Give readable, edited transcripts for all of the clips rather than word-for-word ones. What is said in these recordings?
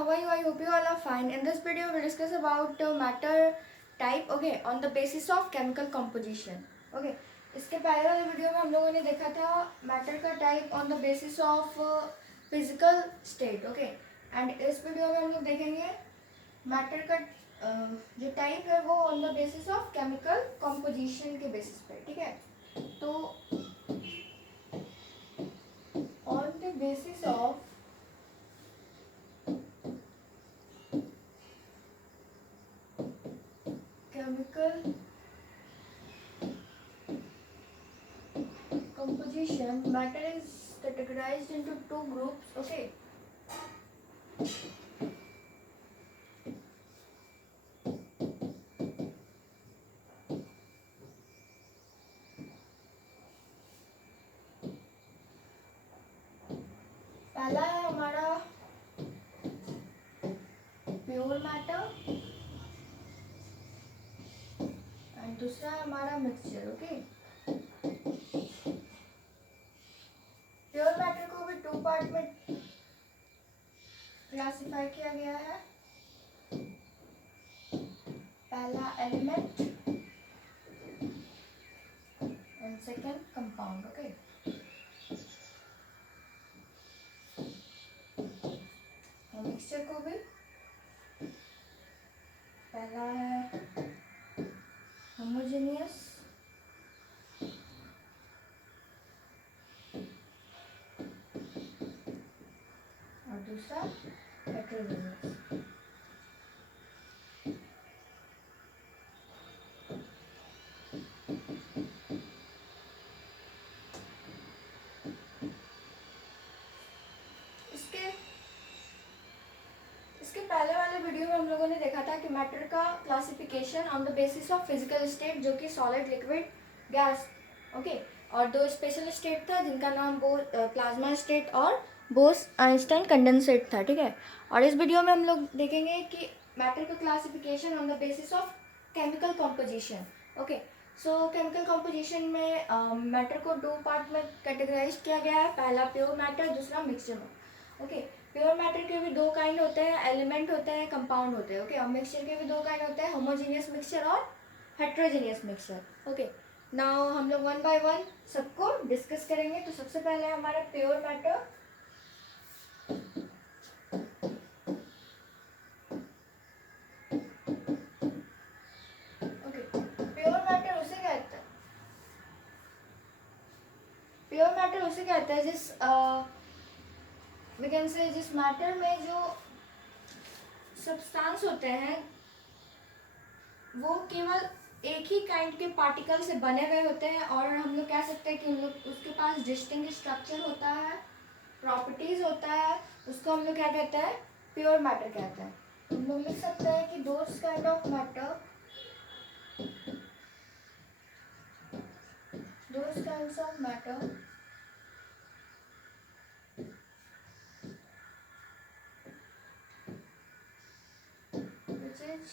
how are you? I hope you all are fine. In this video, we'll discuss about matter type, okay, on the basis of chemical composition. Okay, इसके पहले वाले video में हम लोगों ने देखा था मैटर का type on the basis of physical state, okay, and इस वीडियो में हम लोग देखेंगे मैटर का जो टाइप है वो on the basis of chemical composition के बेसिस पे, ठीक है. तो on the basis of chemical composition, matter is categorized into two groups, okay. पहला है हमारा प्योर मैटर एंड दूसरा है हमारा मिक्सचर, ओके. प्योर मैटर को भी टू पार्ट में क्लासिफाई किया गया है. पहला element and second compound, okay. और मिक्सचर को भी पहला है होमोजेनियस और दूसरा हेटेरोजेनियस. इसके इसके पहले वाले वीडियो में हम लोगों ने देखा था कि मैटर का classification on the basis of physical state, जो कि सॉलिड, लिक्विड, गैस, ओके, और दो स्पेशल स्टेट था जिनका नाम प्लाज्मा स्टेट और बोस आइंस्टाइन कंडेंसेट था, ठीक है. और इस वीडियो में हम लोग देखेंगे कि मैटर का classification on the basis of chemical composition, okay. So chemical composition में मैटर को दो पार्ट में कैटेगराइज किया गया है. पहला प्योर मैटर, दूसरा मिक्सचर, ओके. प्योर मैटर के भी दो काइंड होते हैं, एलिमेंट होते हैं, कंपाउंड होते हैं, ओके. और मिक्सचर के भी दो काइंड होते हैं, होमोजेनियस मिक्सचर और हेट्रोजेनियस मिक्सचर, ओके. नाउ हम लोग वन बाय वन सबको डिस्कस करेंगे. तो सबसे पहले हमारा pure matter, okay. Pure matter उसे कहते हैं, प्योर मैटर उसे कहते हैं जिस वी कैन से जिस मैटर में जो सब्सटेंस होते हैं वो केवल एक ही काइंड के पार्टिकल से बने हुए होते हैं, और हम लोग कह सकते हैं कि हम लोग उसके पास डिस्टिंक्ट स्ट्रक्चर होता है, प्रॉपर्टीज होता है. उसको हम लोग क्या कहते हैं, प्योर मैटर कहते हैं. हम लोग लिख सकते हैं कि those kind of matter, those kinds of matter which is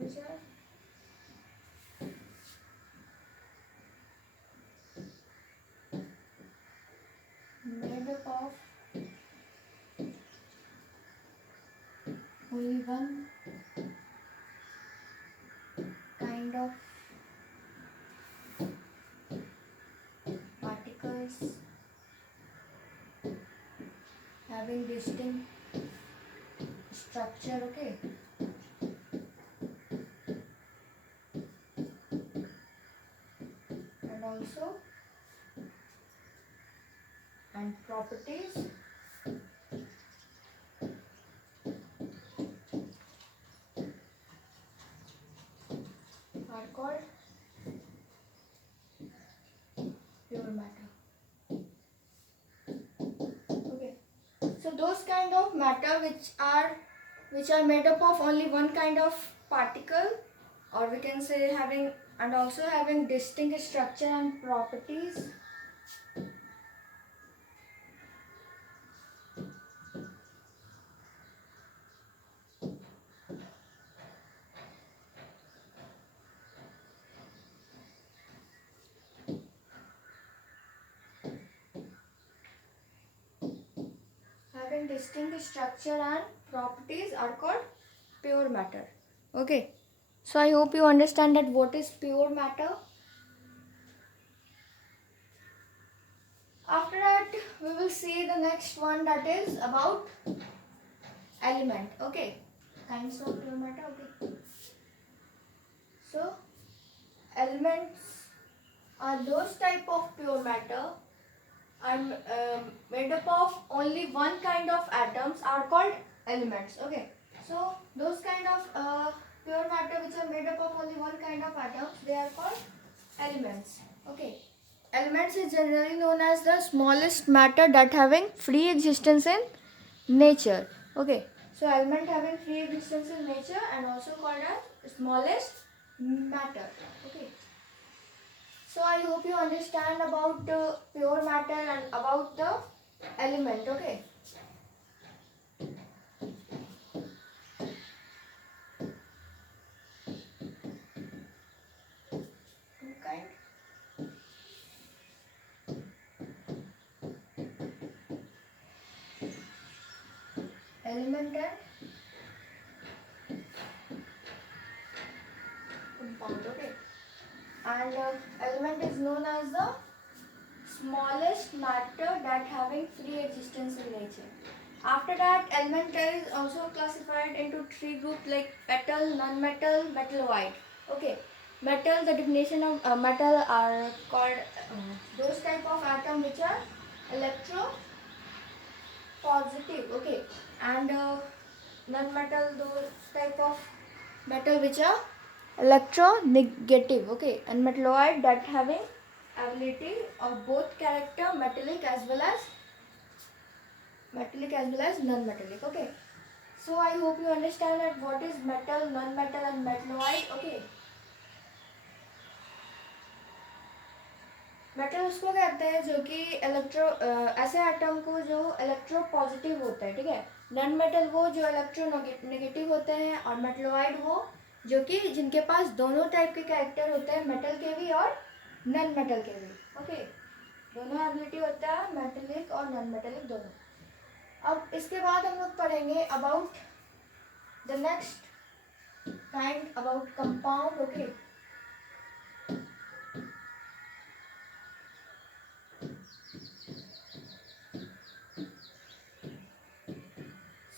which are made up of only one kind of particles having distinct structure, okay. And also and properties are called pure matter, okay. So those kind of matter which are made up of only one kind of particle, or we can say having and also having distinct structure and properties, having distinct structure and properties are called pure matter. Okay, so I hope you understand that what is pure matter. After that, we will see the next one, that is about element. Okay, kinds of pure matter. Okay, so elements are those type of pure matter are made up of only one kind of atoms are called elements. Okay, so those kind of pure matter which are made up of only one kind of atoms, they are called elements. Okay, elements is generally known as the smallest matter that having free existence in nature. Okay, so element having free existence in nature and also called as smallest matter. Okay, so I hope you understand about pure matter and about the element. Okay, two kind. Element and compound. Okay, and element is known as the smallest matter that having free existence in nature. After that, element is also classified into three groups like metal, non-metal, metalloid. Okay, metal, the definition of metal are called those type of atom which are electropositive. Okay, and non-metal, those type of metal which are electronegative. Okay, and metalloid that having ability of both character metallic as well as non-metallic. Okay, so I hope you understand that what is metal, non-metal and metalloid. Okay, metal उसको कहते हैं जो कि ऐसे atom को जो electro positive होता है, ठीक है। नॉन मेटल वो जो इलेक्ट्रो नेगेटिव होते हैं, और मेटलॉइड वो जो कि जिनके पास दोनों टाइप के कैरेक्टर होते हैं, मेटल के भी और नॉन मेटल के भी। ओके, दोनों एबिलिटी होता है, मेटेलिक और नॉन मेटेलिक दोनों। अब इसके बाद हम लोग पढ़ेंगे about the next kind about compound. Okay,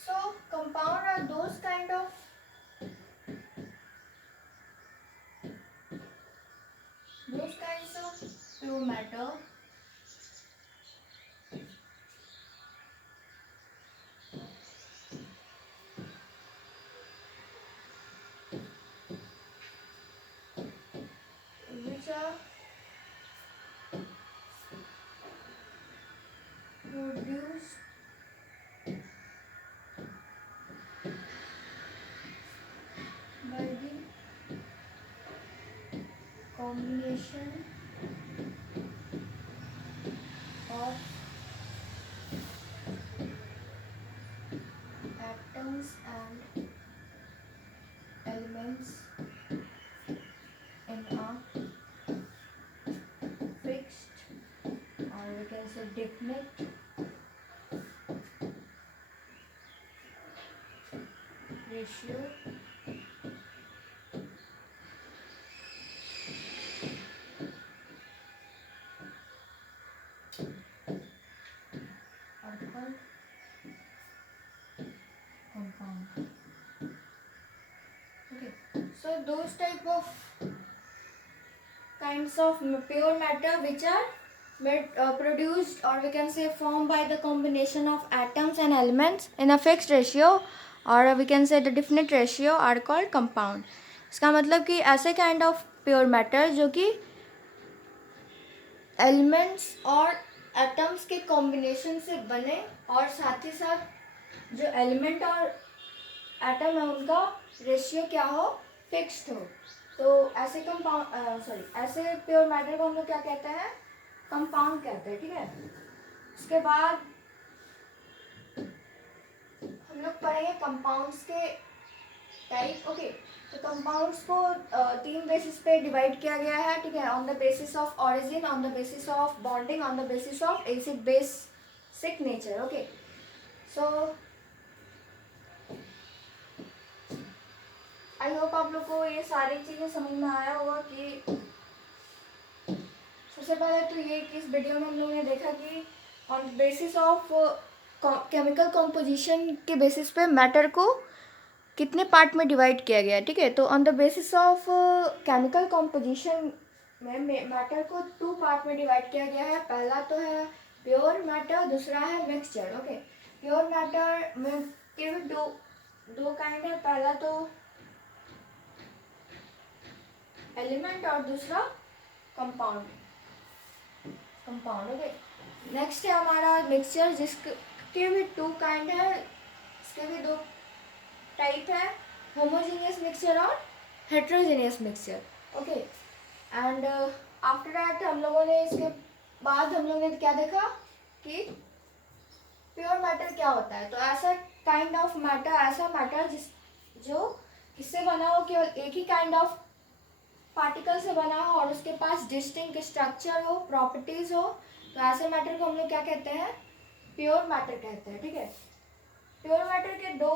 so compound are those kinds of pure matter which are produced by the combination of atoms and elements in a fixed, or we can say definite, ratio are called compound. Okay, so those type of kinds of pure matter which are produced, or we can say formed by the combination of atoms and elements in a fixed ratio, or we can say the definite ratio, are called compound. इसका मतलब कि ऐसे kind of pure matter जो कि elements और atoms के combination से बने, और साथ ही साथ जो element और atom है उनका ratio क्या हो, fixed हो, तो ऐसे ऐसे प्योर मैटर को हम लोग क्या कहते हैं, कंपाउंड कहते हैं, ठीक है। उसके बाद हम लोग पढ़ेंगे कंपाउंड्स के टाइप। ओके, तो कंपाउंड्स को तीन बेसिस पे डिवाइड किया गया है, ठीक है। On the basis of origin, on the basis of bonding, on the basis of acid basic nature. Okay, so I hope आप लोग को ये सारी चीज़ें समझ में आया होगा कि सबसे पहले तो ये कि इस वीडियो में हम लोगों ने देखा कि on basis of chemical composition के बेसिस पे मैटर को कितने पार्ट में डिवाइड किया गया है, ठीक है। तो on the basis of chemical composition में मैटर को 2 पार्ट में डिवाइड किया गया है। पहला तो है प्योर मैटर, दूसरा है मिक्सचर। ओके, प्योर मैटर में के भी दो काइंड है। पहला तो एलिमेंट और दूसरा कंपाउंड। ओके, नेक्स्ट है हमारा मिक्सचर, जिसके भी 2 काइंड है। इसके भी 2 टाइप है, होमोजेनियस मिक्सचर और heterogeneous mixture. Okay, and after that हम लोगों ने इसके बाद हम लोगों ने क्या देखा कि प्योर मैटर क्या होता है। तो ऐसा काइंड ऑफ मैटर, ऐसा मैटर जो किससे बना हो, केवल एक ही काइंड ऑफ पार्टिकल से बना हो और उसके पास डिस्टिंक्ट स्ट्रक्चर हो, प्रॉपर्टीज हो, तो ऐसे मैटर को हम लोग क्या कहते हैं, प्योर मैटर कहते हैं, ठीक है। प्योर मैटर के 2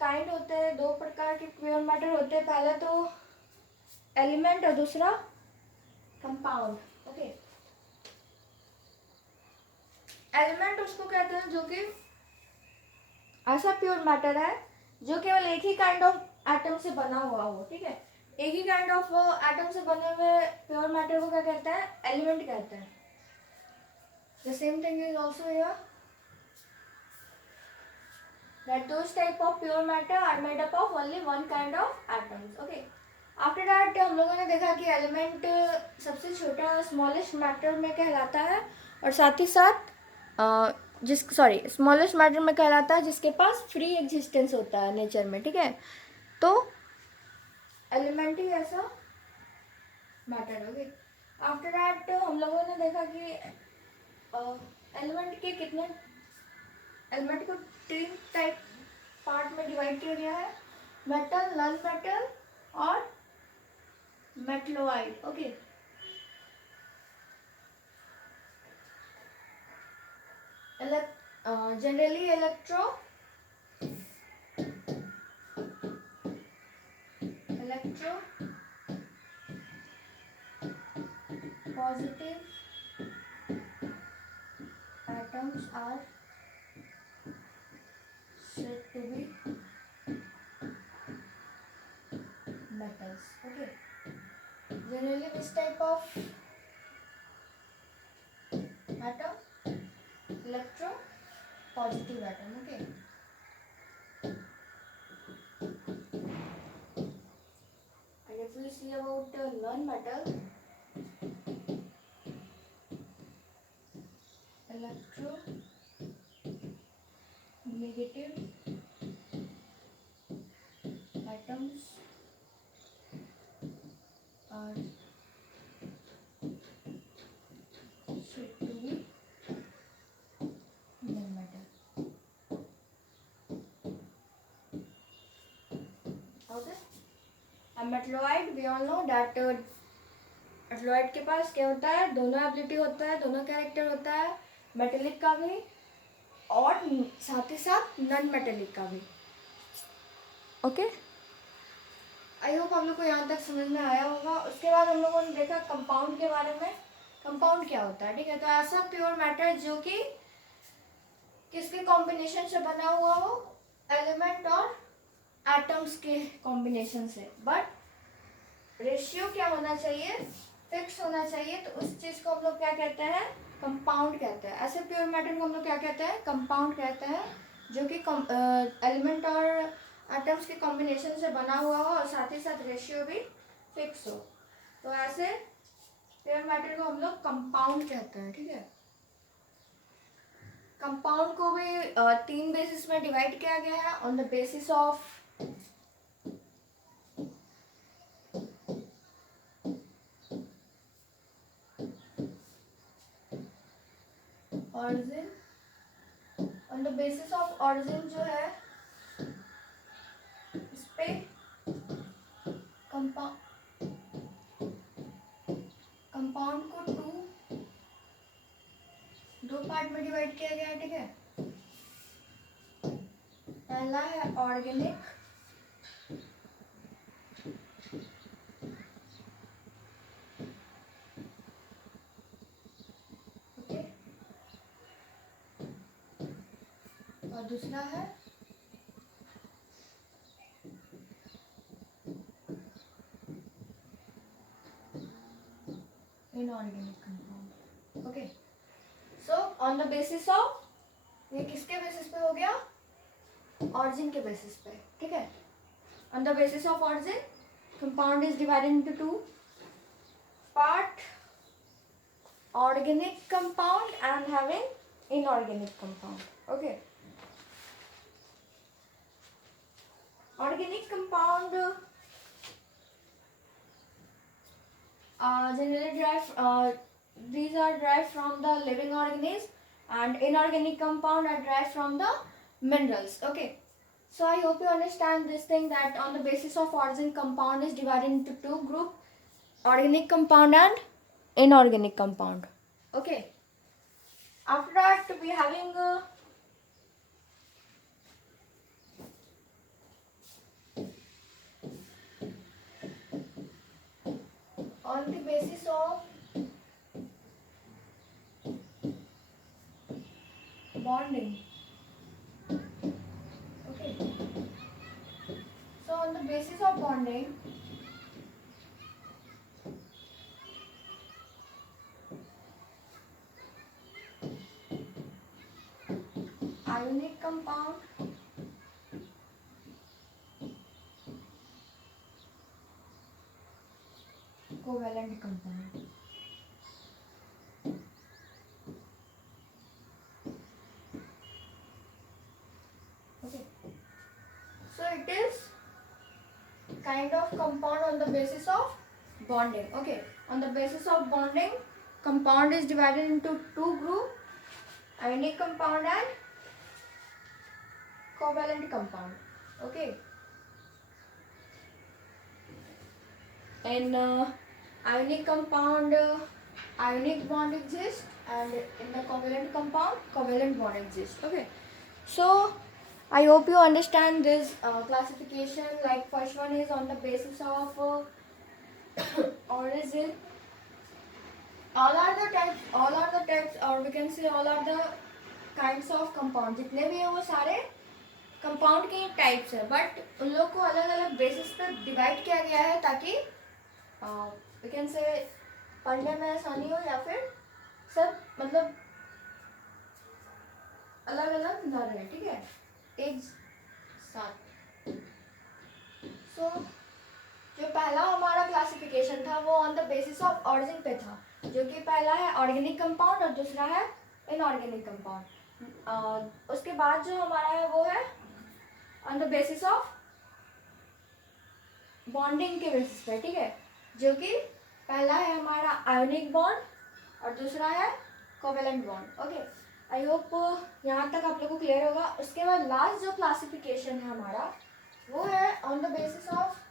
काइंड होते हैं, 2 प्रकार के प्योर मैटर होते हैं। पहला तो एलिमेंट और दूसरा कंपाउंड। ओके, एलिमेंट उसको कहते हैं जो कि ऐसा प्योर मैटर है जो केवल एक ही काइंड ऑफ एटम से बना हुआ हो, ठीक है। एक ही काइंड ऑफ एटम से बने हुए प्योर मैटर को क्या कहते हैं, एलिमेंट कहते हैं। The same thing is also here, that those type of pure matter are made up of only one kind of atoms. Okay, after that हम लोगों ने देखा कि एलिमेंट सबसे छोटा स्मॉलेस्ट मैटर में कहलाता है और साथ ही साथ स्मॉलेस्ट मैटर में कहलाता है जिसके पास फ्री एग्जिस्टेंस होता है नेचर में, ठीक है। तो एलिमेंट ही ऐसा मैटर। ओके, आफ्टर दैट हम लोगों ने देखा कि एलिमेंट के कितने एलिमेंट को 3 टाइप पार्ट में डिवाइड किया गया है, मेटल, नॉन मेटल और metalloid. Okay, generally electropositive atoms are said to be metals. Okay, generally this type of atom, electro positive atom. Okay, and if we see about non-metal, electro negative atoms are said to be non-metal. Okay, and metalloid, we all know that metalloid के पास क्या होता है, दोनों ability होता है, दोनों character होता है, मेटेलिक का भी और साथ ही साथ नॉन मेटेलिक का भी। ओके, आई होप हम लोग को यहाँ तक समझ में आया होगा। उसके बाद हम लोगों ने देखा कंपाउंड के बारे में, कंपाउंड क्या होता है, ठीक है। तो ऐसा प्योर मैटर जो कि किसके कॉम्बिनेशन से बना हुआ हो, एलिमेंट और एटम्स के कॉम्बिनेशन से, बट रेशियो क्या होना चाहिए, फिक्स होना चाहिए। तो उस चीज़ को हम लोग क्या कहते हैं, कंपाउंड कहते हैं। ऐसे प्योर मैटर को हम लोग क्या कहते हैं, कंपाउंड कहते हैं, जो कि एलिमेंट और एटम्स के कॉम्बिनेशन से बना हुआ हो और साथ ही साथ रेशियो भी फिक्स हो। तो ऐसे प्योर मैटर को हम लोग कंपाउंड कहते हैं, ठीक है। कंपाउंड को भी 3 बेसिस में डिवाइड किया गया है, on the basis of origin. On the basis of origin जो है, इस पे कंपाउंड को 2 पार्ट में डिवाइड किया गया है, ठीक है। पहला है ऑर्गेनिक, ओके, और दूसरा है inorganic compound. Okay, so on the basis of, ये किसके बेसिस पे हो गया? ऑरिजिन के बेसिस पे, ठीक है। On the basis of origin compound is divided into two part, organic compound and having inorganic compound. Okay, organic compound generally these are derived from the living organisms, and inorganic compound are derived from the minerals. Okay, so I hope you understand this thing, that on the basis of origin compound is divided into two group, organic compound and inorganic compound. Okay, after that we having on the basis of bonding. Okay, so on the basis of bonding, ionic compound, covalent compound. Okay, so it is kind of compound on the basis of bonding. Okay, on the basis of bonding, compound is divided into two group, ionic compound and covalent compound. Okay, in ionic compound ionic bond exists, and in the covalent compound covalent bond exists. Okay, so I hope you understand this classification. Like first one is on the basis of origin. All are the types, or we can say all are the kinds of compound. जितने भी हैं वो सारे compound के types है, but उन लोग को अलग अलग बेसिस पे डिवाइड किया गया है ताकि वी कैन से पढ़ने में आसानी हो, या फिर सब मतलब अलग अलग ना रहे, ठीक है, एक साथ। सो जो पहला हमारा क्लासिफिकेशन था वो on the basis of origin पे था, जो कि पहला है ऑर्गेनिक कंपाउंड और दूसरा है इनऑर्गेनिक कंपाउंड। उसके बाद जो हमारा है वो है on the basis of bonding के बेसिस पे, ठीक है, जो कि पहला है हमारा आयोनिक बॉन्ड और दूसरा है covalent bond. Okay, I hope यहाँ तक आप लोगों को क्लियर होगा। उसके बाद लास्ट जो क्लासिफिकेशन है हमारा वो है on the basis of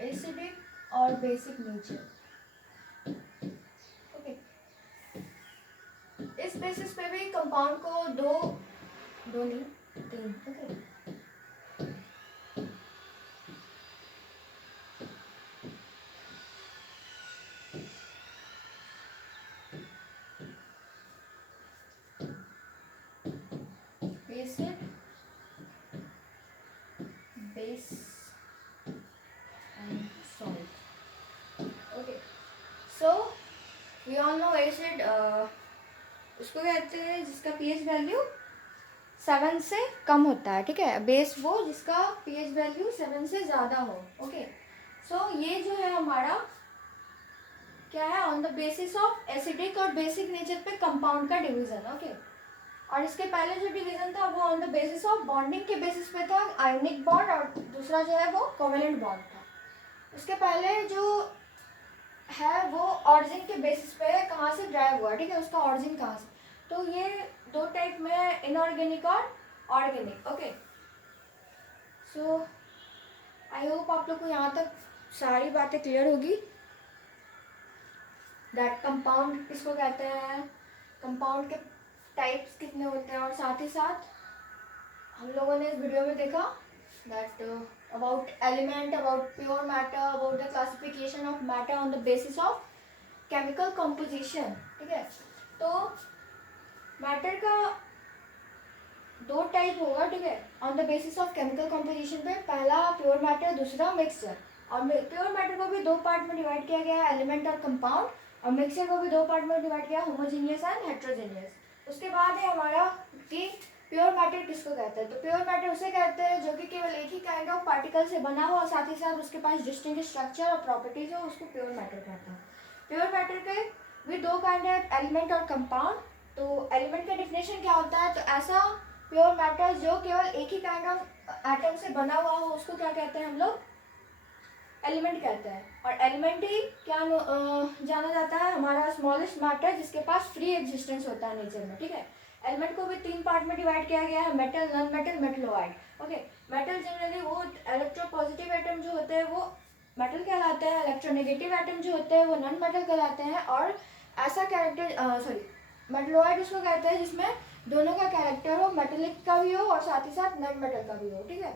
acidic और बेसिक नेचर। ओके, इस बेसिस पे भी कंपाउंड को दो नहीं तीन, okay, acid, base and salt. Okay, so we all know acid उसको कहते हैं जिसका पीएच वैल्यू 7 से कम होता है, ठीक है, बेस वो जिसका पीएच वैल्यू 7 से ज़्यादा हो। ओके, सो ये जो है हमारा क्या है, on the basis of acidic और बेसिक नेचर पे कंपाउंड का डिवीजन। ओके, और इसके पहले जो डिवीजन था वो on the basis of bonding के बेसिस पे था, आयोनिक बॉन्ड, और दूसरा जो है वो कोवेलेंट बॉन्ड था। इसके पहले जो है वो ऑरिजिन के बेसिस पे है, कहाँ से ड्राइव हुआ, ठीक है, उसका ऑरिजिन कहाँ से। तो ये दो टाइप में है, इनऑर्गेनिक और organic. Okay, so I hope आप लोग को यहाँ तक सारी बातें क्लियर होगी। दैट कंपाउंड किसको कहते हैं, कंपाउंड के टाइप्स कितने होते हैं, और साथ ही साथ हम लोगों ने इस वीडियो में देखा that about element, about pure matter, about the classification of matter on the basis of chemical composition. ठीक है, तो मैटर का दो टाइप होगा। ठीक है, on the basis of chemical composition पे, पहला प्योर मैटर, दूसरा मिक्सचर। और प्योर मैटर को भी दो पार्ट में डिवाइड किया गया है, एलिमेंट और कंपाउंड, और मिक्सचर को भी दो पार्ट में डिवाइड किया, होमोजीनियस एंड हेट्रोजीनियस। उसके बाद है हमारा कि प्योर मैटर किसको कहते हैं। तो प्योर मैटर उसे कहते हैं जो कि केवल एक ही काइंड ऑफ पार्टिकल से बना हो और साथ ही साथ उसके पास डिस्टिंक्ट स्ट्रक्चर और प्रॉपर्टीज हो, उसको प्योर मैटर कहते हैं। प्योर मैटर के भी दो काइंड है, एलिमेंट और कंपाउंड। तो एलिमेंट का डिफिनेशन क्या होता है, तो ऐसा प्योर मैटर जो केवल एक ही काइंड ऑफ एटम से बना हुआ हो, उसको क्या कहते हैं हम लोग, एलिमेंट कहते हैं। और एलिमेंट ही क्या जाना जाता है, हमारा स्मॉलेस्ट मैटर जिसके पास फ्री एग्जिस्टेंस होता है नेचर में। ठीक है, एलिमेंट को भी तीन पार्ट में डिवाइड किया गया है, metal, non metal, metalloid. Okay, metal generally वो इलेक्ट्रोपॉजिटिव एटम जो होते हैं वो मेटल कहलाते हैं, इलेक्ट्रोनेगेटिव एटम जो होते हैं वो नॉन मेटल कहलाते हैं। और ऐसा कैरेक्टर मेटलोइड उसको कहते हैं जिसमें दोनों का कैरेक्टर हो, मेटेलिक का भी हो और साथ ही साथ नॉन मेटल का भी हो। ठीक है,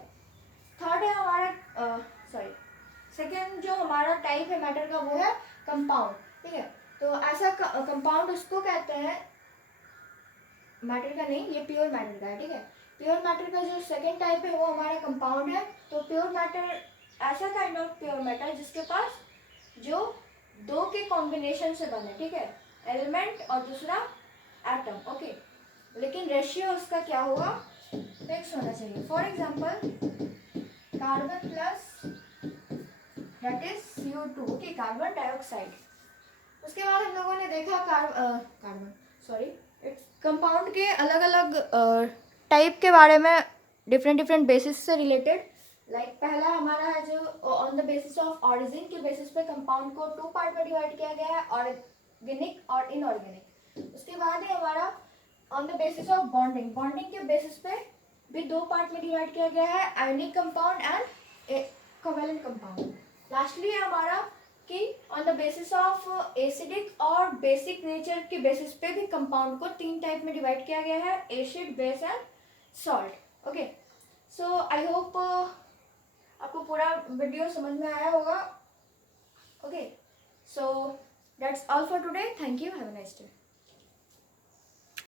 थर्ड है हमारा सेकेंड जो हमारा टाइप है मैटर का वो है कंपाउंड। ठीक है, तो ऐसा कंपाउंड उसको कहते हैं, मैटर का नहीं, ये प्योर मैटर का है। ठीक है, प्योर मैटर का जो सेकेंड टाइप है वो हमारा कंपाउंड है। तो प्योर मैटर ऐसा काइंड ऑफ प्योर मैटर जिसके पास जो दो के कॉम्बिनेशन से बने। ठीक है, एलिमेंट और दूसरा एटम। ओके, लेकिन रेशियो उसका क्या होगा, फिक्स होना चाहिए। For example carbon plus that is CO2, okay, carbon dioxide. उसके बाद हम लोगों ने देखा कंपाउंड के अलग अलग टाइप के बारे में, डिफरेंट बेसिस से रिलेटेड। लाइक पहला हमारा है जो on the basis of origin के बेसिस पे कंपाउंड को टू पार्ट में डिवाइड किया गया है, ऑर्गेनिक और इनऑर्गेनिक। उसके बाद है हमारा on the basis of bonding, bonding के बेसिस पे भी दो पार्ट में डिवाइड किया गया है, ionic compound and covalent compound. Lastly है हमारा कि on the basis of acidic और बेसिक नेचर के बेसिस पे भी कंपाउंड को तीन टाइप में डिवाइड किया गया है, acid, base and salt. Okay, so I hope आपको पूरा वीडियो समझ में आया होगा। Okay, so that's all for today, thank you, have a nice day.